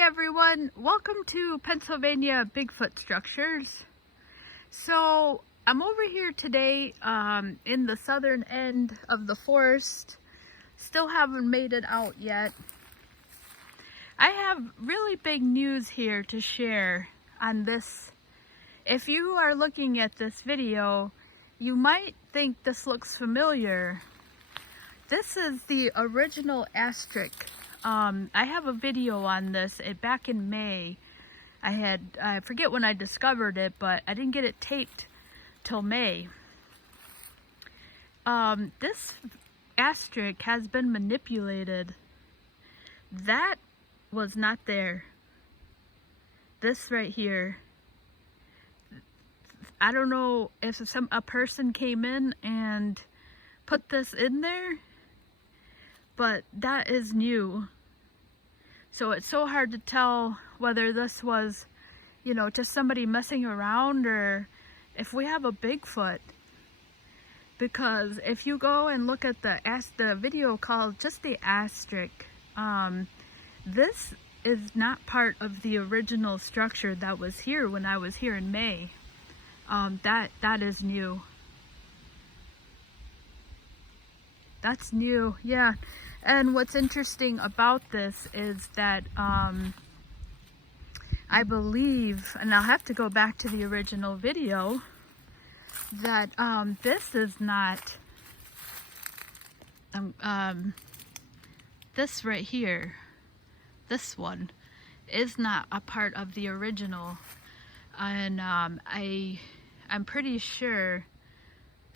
Hi everyone, welcome to Pennsylvania Bigfoot Structures. So I'm over here today in the southern end of the forest. Still haven't made it out yet. I have really big news here to share on this. If you are looking at this video, you might think this looks familiar. This is the original Asterik. I have a video on this back in May. I forget when I discovered it, but I didn't get it taped till May. This Asterik has been manipulated. That was not there. This right here. I don't know if a person came in and put this in there, but that is new. So it's so hard to tell whether this was, just somebody messing around or if we have a Bigfoot. Because if you go and look at the video called just the Asterik, this is not part of the original structure that was here when I was here in May. That is new. That's new, yeah. And what's interesting about this is that I believe, and I'll have to go back to the original video, that this is not, this right here, this one, is not a part of the original. And I'm pretty sure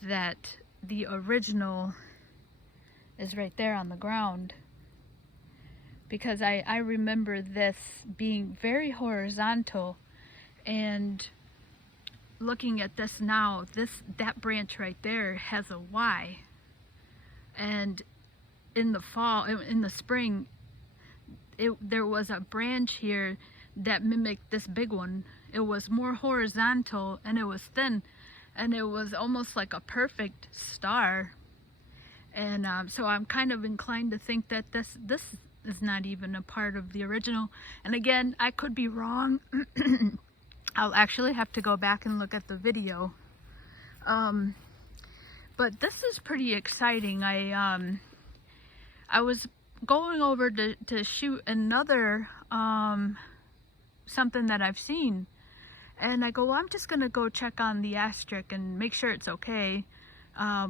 that the original is right there on the ground, because I remember this being very horizontal, and looking at this now, that branch right there has a Y, and in the fall, in the spring, there was a branch here that mimicked this big one. It was more horizontal and it was thin, and it was almost like a perfect star. And so I'm kind of inclined to think that this is not even a part of the original. And again, I could be wrong. I'll actually have to go back and look at the video. But this is pretty exciting. I was going over to shoot another something that I've seen. And I go, well, I'm just going to go check on the Asterik and make sure it's okay.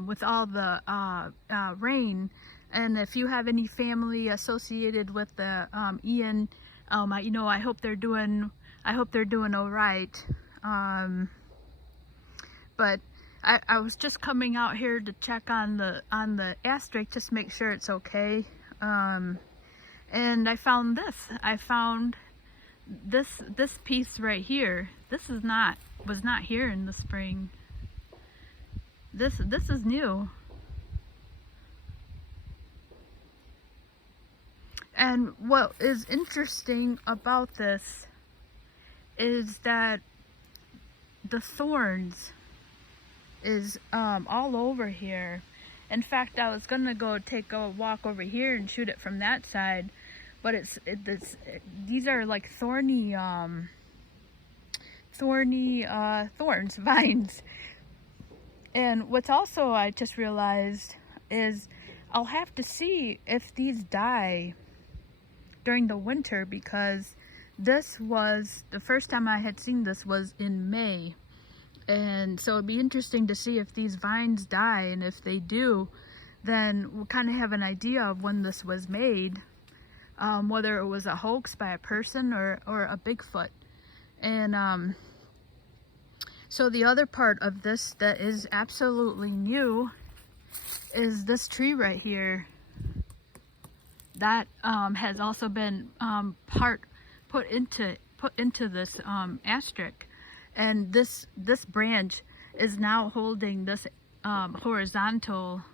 With all the rain, and if you have any family associated with the Ian, I hope they're doing all right. But I was just coming out here to check on the Asterik, just make sure it's okay. And I found this. I found this piece right here. This was not here in the spring. This is new. And what is interesting about this is that the thorns is all over here. In fact, I was gonna go take a walk over here and shoot it from that side, but these are like thorny thorns, vines. And what's also, I just realized, is I'll have to see if these die during the winter, because this was, the first time I had seen this was in May. And so it'd be interesting to see if these vines die, and if they do, then we'll kind of have an idea of when this was made, whether it was a hoax by a person or a Bigfoot. And so the other part of this that is absolutely new is this tree right here. That has also been put into this Asterik, and this branch is now holding this horizontal.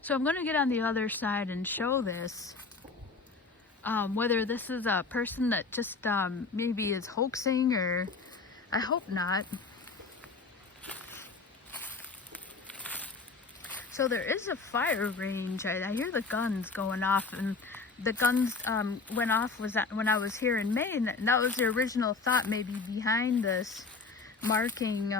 So I'm going to get on the other side and show this. Whether this is a person that just maybe is hoaxing, or I hope not. So there is a fire range. I hear the guns going off, and the guns went off was that when I was here in Maine. And that was the original thought maybe behind this marking,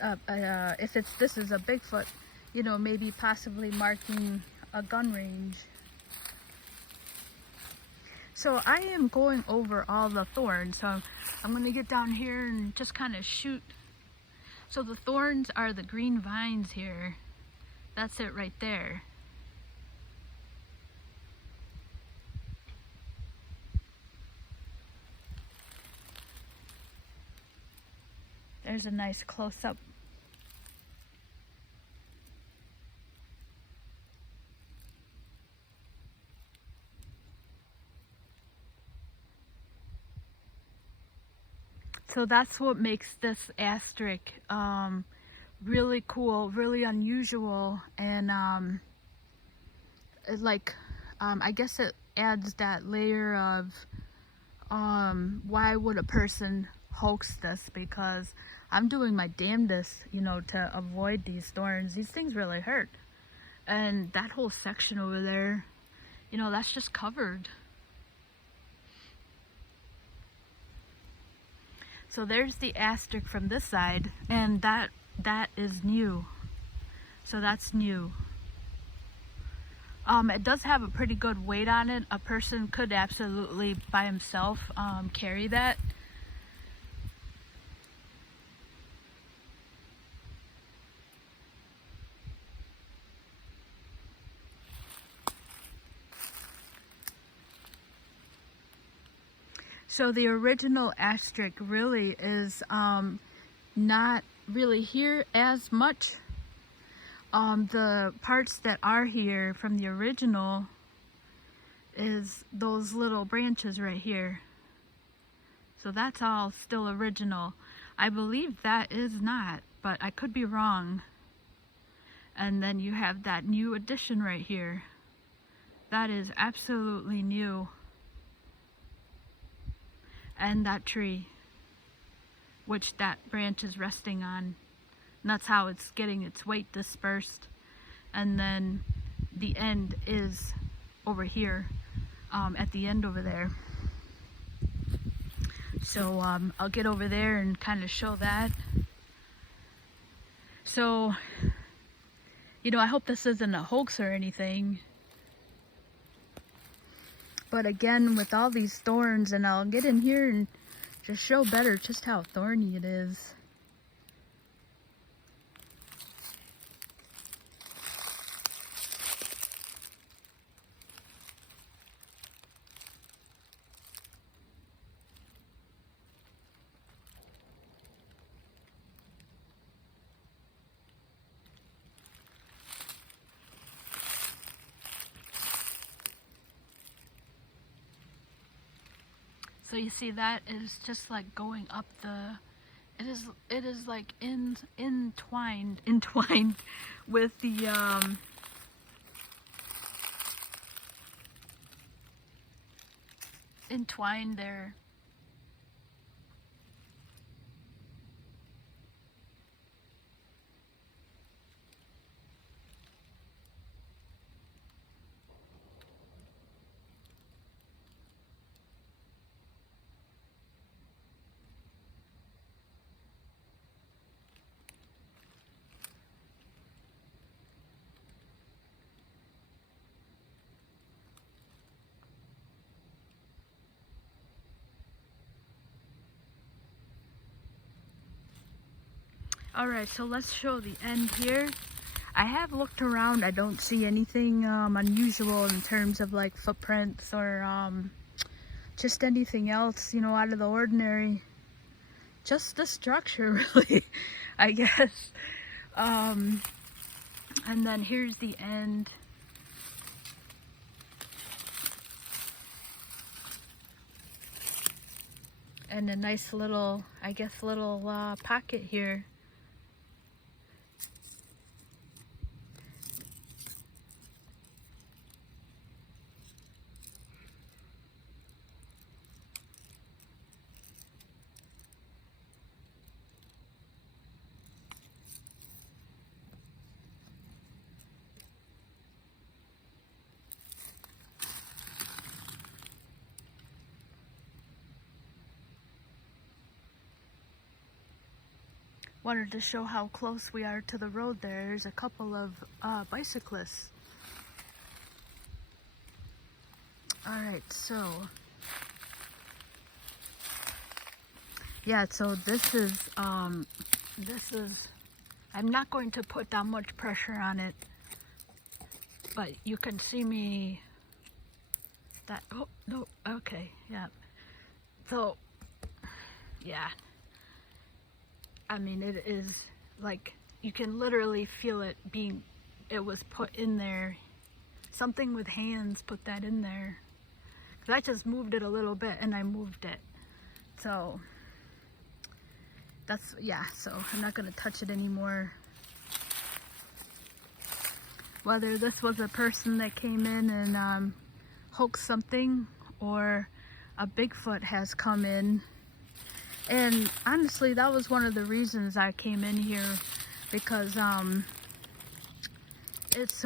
if this is a Bigfoot, you know, maybe possibly marking a gun range. So I am going over all the thorns, so I'm going to get down here and just kind of shoot. So the thorns are the green vines here. That's it right there. There's a nice close-up. So that's what makes this asterik really cool, really unusual, and I guess it adds that layer of why would a person hoax this, because I'm doing my damnedest, you know, to avoid these thorns. These things really hurt. And that whole section over there, you know, that's just covered. So there's the asterik from this side, and that is new. So that's new. It does have a pretty good weight on it. A person could absolutely by himself carry that. So the original asterik really is not really here as much. The parts that are here from the original is those little branches right here. So that's all still original. I believe that is not, but I could be wrong. And then you have that new addition right here. That is absolutely new. And that tree, which that branch is resting on. And that's how it's getting its weight dispersed. And then the end is over here, at the end over there. So I'll get over there and kind of show that. So, you know, I hope this isn't a hoax or anything. But again, with all these thorns, and I'll get in here and just show better just how thorny it is. So you see that is just like going up the, it is like entwined with the entwined there. Alright, so let's show the end here. I have looked around. I don't see anything unusual in terms of like footprints or just anything else, you know, out of the ordinary. Just the structure, really, I guess. And then here's the end. And a nice little, I guess, little pocket here. wanted to show how close we are to the road there. There's a couple of bicyclists. Alright, so yeah, so this is I'm not going to put that much pressure on it, but you can see me that, oh no, okay, yeah. So yeah, I mean, it is like, you can literally feel it being, it was put in there. Something with hands put that in there. 'Cause I just moved it a little bit and I moved it. So that's, yeah, so I'm not gonna touch it anymore. Whether this was a person that came in and hoaxed something, or a Bigfoot has come in. And honestly, that was one of the reasons I came in here, because it's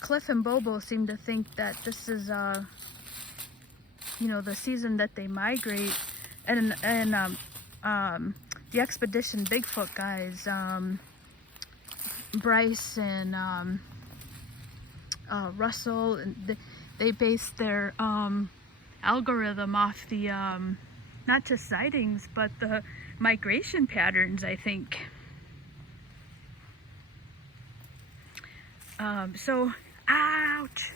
Cliff and Bobo seem to think that this is you know, the season that they migrate, and the Expedition Bigfoot guys, Bryce and Russell, and they base their algorithm off the not just sightings, but the migration patterns, I think. So, ouch!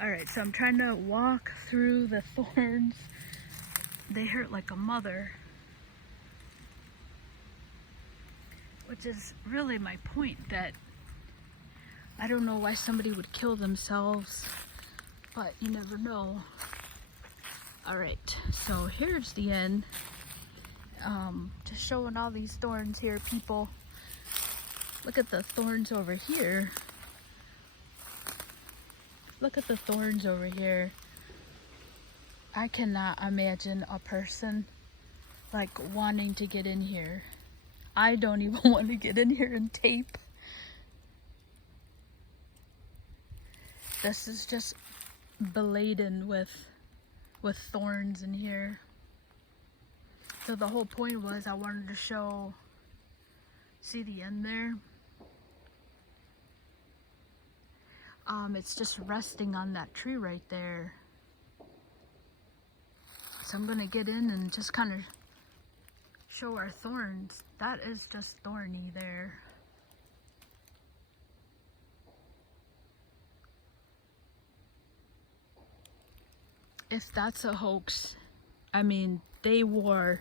Alright, so I'm trying to walk through the thorns. They hurt like a mother. Which is really my point, that I don't know why somebody would kill themselves, but you never know. Alright, so here's the end. Just showing all these thorns here, people. Look at the thorns over here. Look at the thorns over here. I cannot imagine a person like wanting to get in here. I don't even want to get in here and tape. This is just beladen with thorns in here. So the whole point was, I wanted to show, see the end there? It's just resting on that tree right there. So I'm gonna get in and just kind of show our thorns. That is just thorny there. If that's a hoax, I mean, they wore,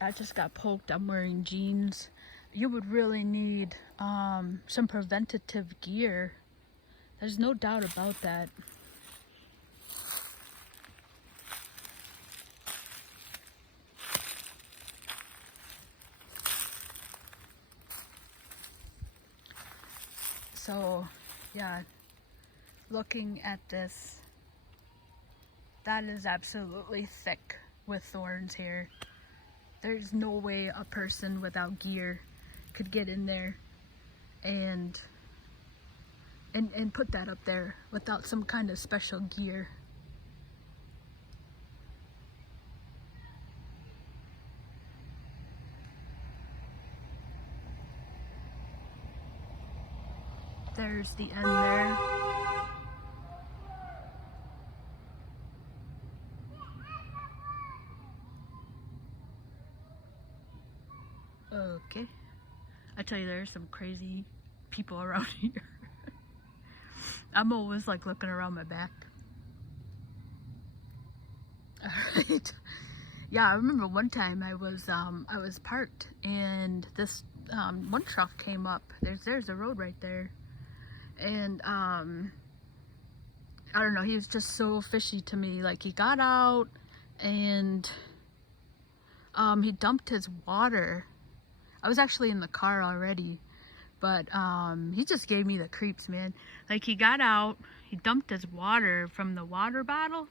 I just got poked, I'm wearing jeans. You would really need some preventative gear. There's no doubt about that. So, yeah, looking at this, that is absolutely thick with thorns here. There's no way a person without gear could get in there and put that up there without some kind of special gear. There's the end there. Okay. I tell you, there's some crazy people around here. I'm always like looking around my back. Alright. Yeah, I remember one time I was parked and this one truck came up. There's a road right there. And I don't know, he was just so fishy to me. Like, he got out and he dumped his water. I was actually in the car already, but he just gave me the creeps, man. Like, he got out, he dumped his water from the water bottle.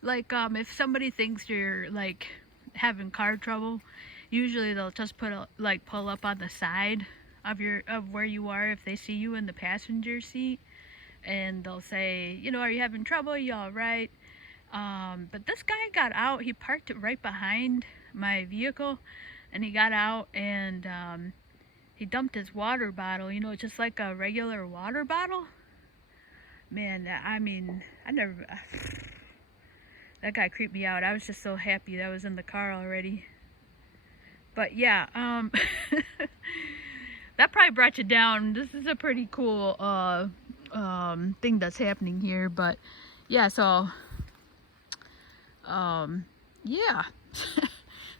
Like, if somebody thinks you're like having car trouble, usually they'll just pull up on the side of where you are if they see you in the passenger seat, and they'll say, you know, are you having trouble? You all right? But this guy got out, he parked it right behind my vehicle, and he got out and he dumped his water bottle, you know, just like a regular water bottle. Man, I mean, I never, that guy creeped me out. I was just so happy that I was in the car already. But yeah, that probably brought you down. This is a pretty cool thing that's happening here. But yeah, so yeah.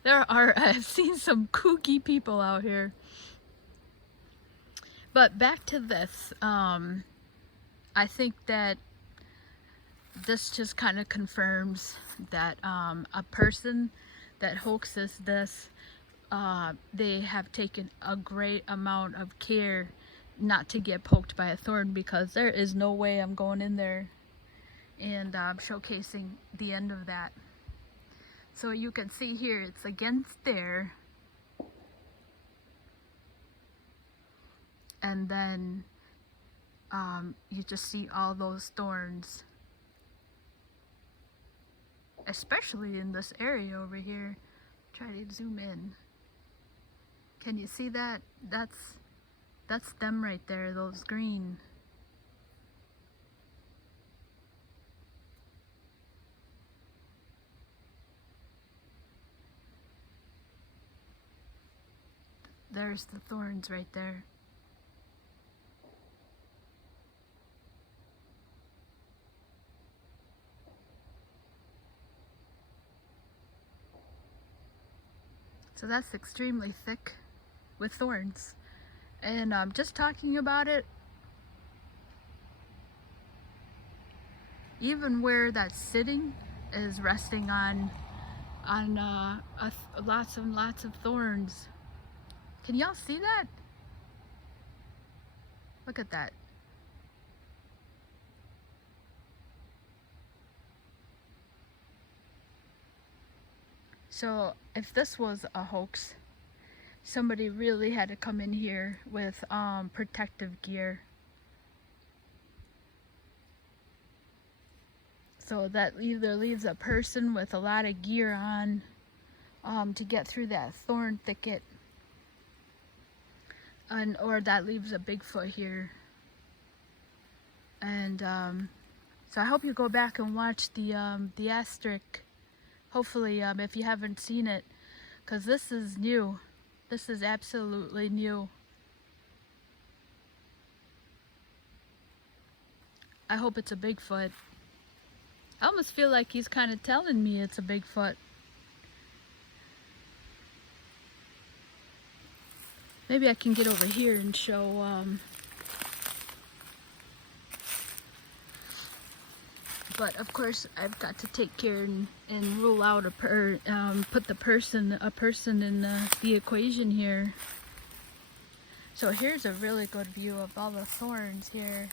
I've seen some kooky people out here. But back to this, I think that this just kind of confirms that a person that hoaxes this, they have taken a great amount of care not to get poked by a thorn, because there is no way I'm going in there and showcasing the end of that. So you can see here, it's against there, and then you just see all those thorns, especially in this area over here. Try to zoom in. Can you see that? That's them right there, those green. There's the thorns right there. So that's extremely thick with thorns. And just talking about it, even where that's sitting is resting on lots and lots of thorns. Can y'all see that? Look at that. So if this was a hoax, somebody really had to come in here with protective gear. So that either leaves a person with a lot of gear on to get through that thorn thicket, or that leaves a Bigfoot here. And so I hope you go back and watch the Asterik. Hopefully, if you haven't seen it, because this is new. This is absolutely new. I hope it's a Bigfoot. I almost feel like he's kind of telling me it's a Bigfoot. Maybe I can get over here and show but of course I've got to take care and rule out put a person in the equation here. So here's a really good view of all the thorns here.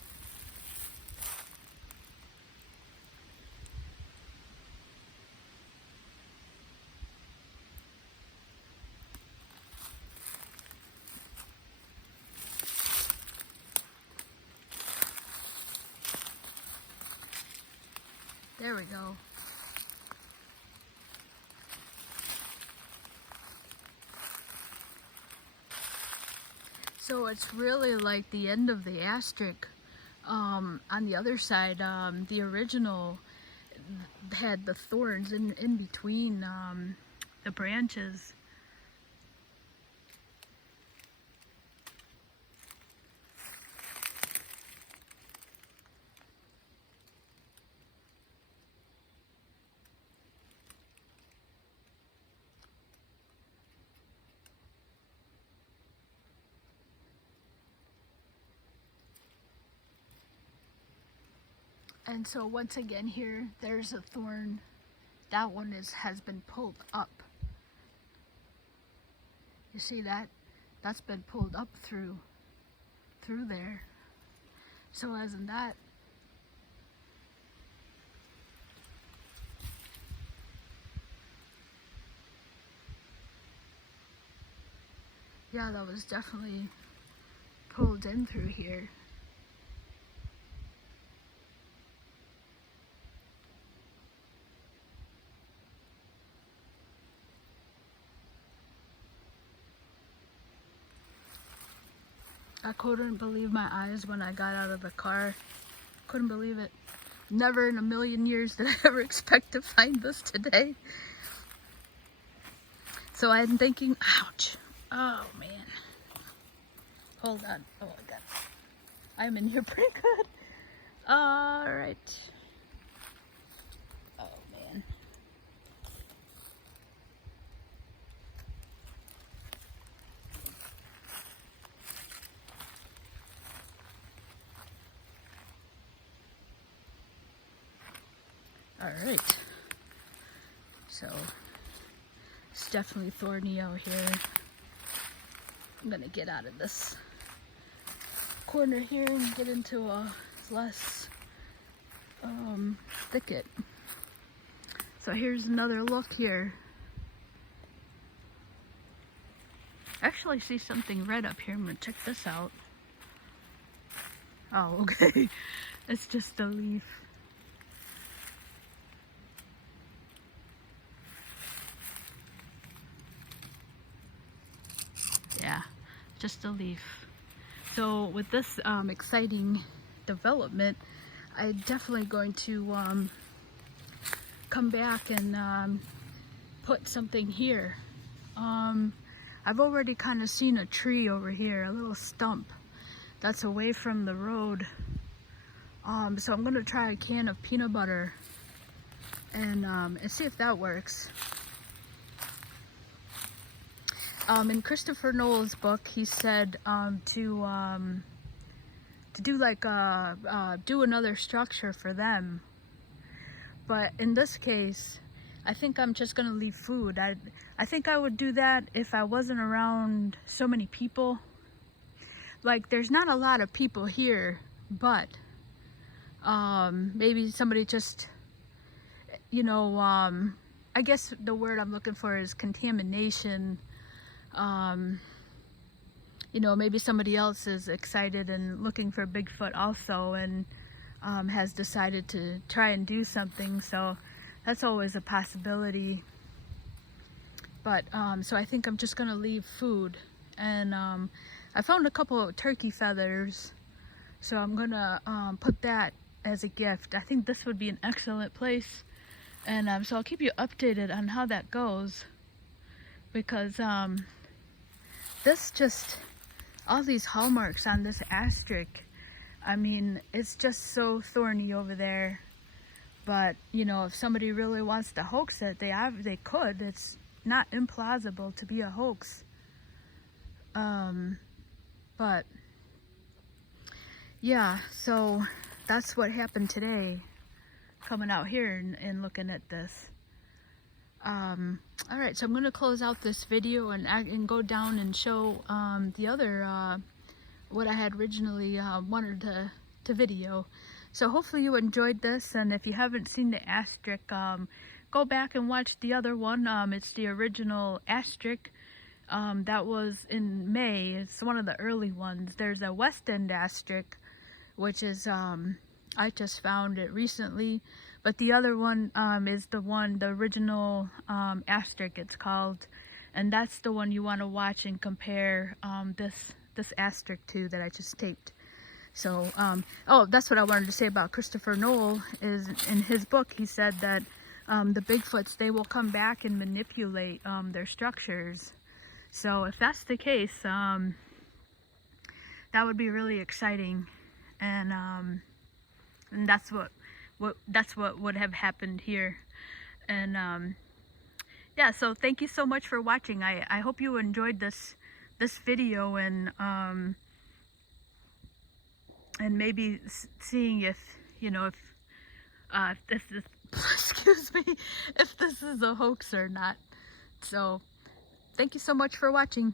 There we go. So it's really like the end of the Asterik. On the other side, the original had the thorns in between the branches. And so once again here, there's a thorn. That one has been pulled up. You see that? That's been pulled up through there. So as in that, yeah, that was definitely pulled in through here. I couldn't believe my eyes when I got out of the car. Couldn't believe it. Never in a million years did I ever expect to find this today. So I'm thinking, ouch. Oh man. Hold on. Oh my god. I'm in here pretty good. Alright. Oh man. Alright. So it's definitely thorny out here. I'm gonna get out of this corner here and get into a less thicket. So here's another look here. Actually, I see something red up here. I'm gonna check this out. Oh, okay. It's just a leaf. Yeah, just a leaf. So with this exciting development, I'm definitely going to come back and put something here. I've already kind of seen a tree over here, a little stump that's away from the road. So I'm going to try a can of peanut butter and see if that works. In Christopher Nolan's book, he said to do like do another structure for them. But in this case, I think I'm just gonna leave food. I think I would do that if I wasn't around so many people. Like, there's not a lot of people here, but maybe somebody just, you know, I guess the word I'm looking for is contamination. You know, maybe somebody else is excited and looking for Bigfoot also, and has decided to try and do something, so that's always a possibility. But so I think I'm just gonna leave food, and I found a couple of turkey feathers, so I'm gonna put that as a gift. I think this would be an excellent place, and so I'll keep you updated on how that goes, because this just, all these hallmarks on this asterik, I mean, it's just so thorny over there. But, you know, if somebody really wants to hoax it, they could. It's not implausible to be a hoax. But, yeah, so that's what happened today, coming out here and looking at this. Alright, so I'm going to close out this video and go down and show the other, what I had originally wanted to video. So hopefully you enjoyed this, and if you haven't seen the asterik, go back and watch the other one. It's the original asterik. That was in May. It's one of the early ones. There's a West End asterik, which is, I just found it recently. But the other one is the original asterik it's called, and that's the one you want to watch and compare this asterik to that I just taped. So, oh, that's what I wanted to say about Christopher Nolan. Is in his book he said that the Bigfoots, they will come back and manipulate their structures. So if that's the case, that would be really exciting, and that's what would have happened here. And yeah, so thank you so much for watching. I hope you enjoyed this video, and maybe seeing if, you know, if this is excuse me, if this is a hoax or not. So thank you so much for watching.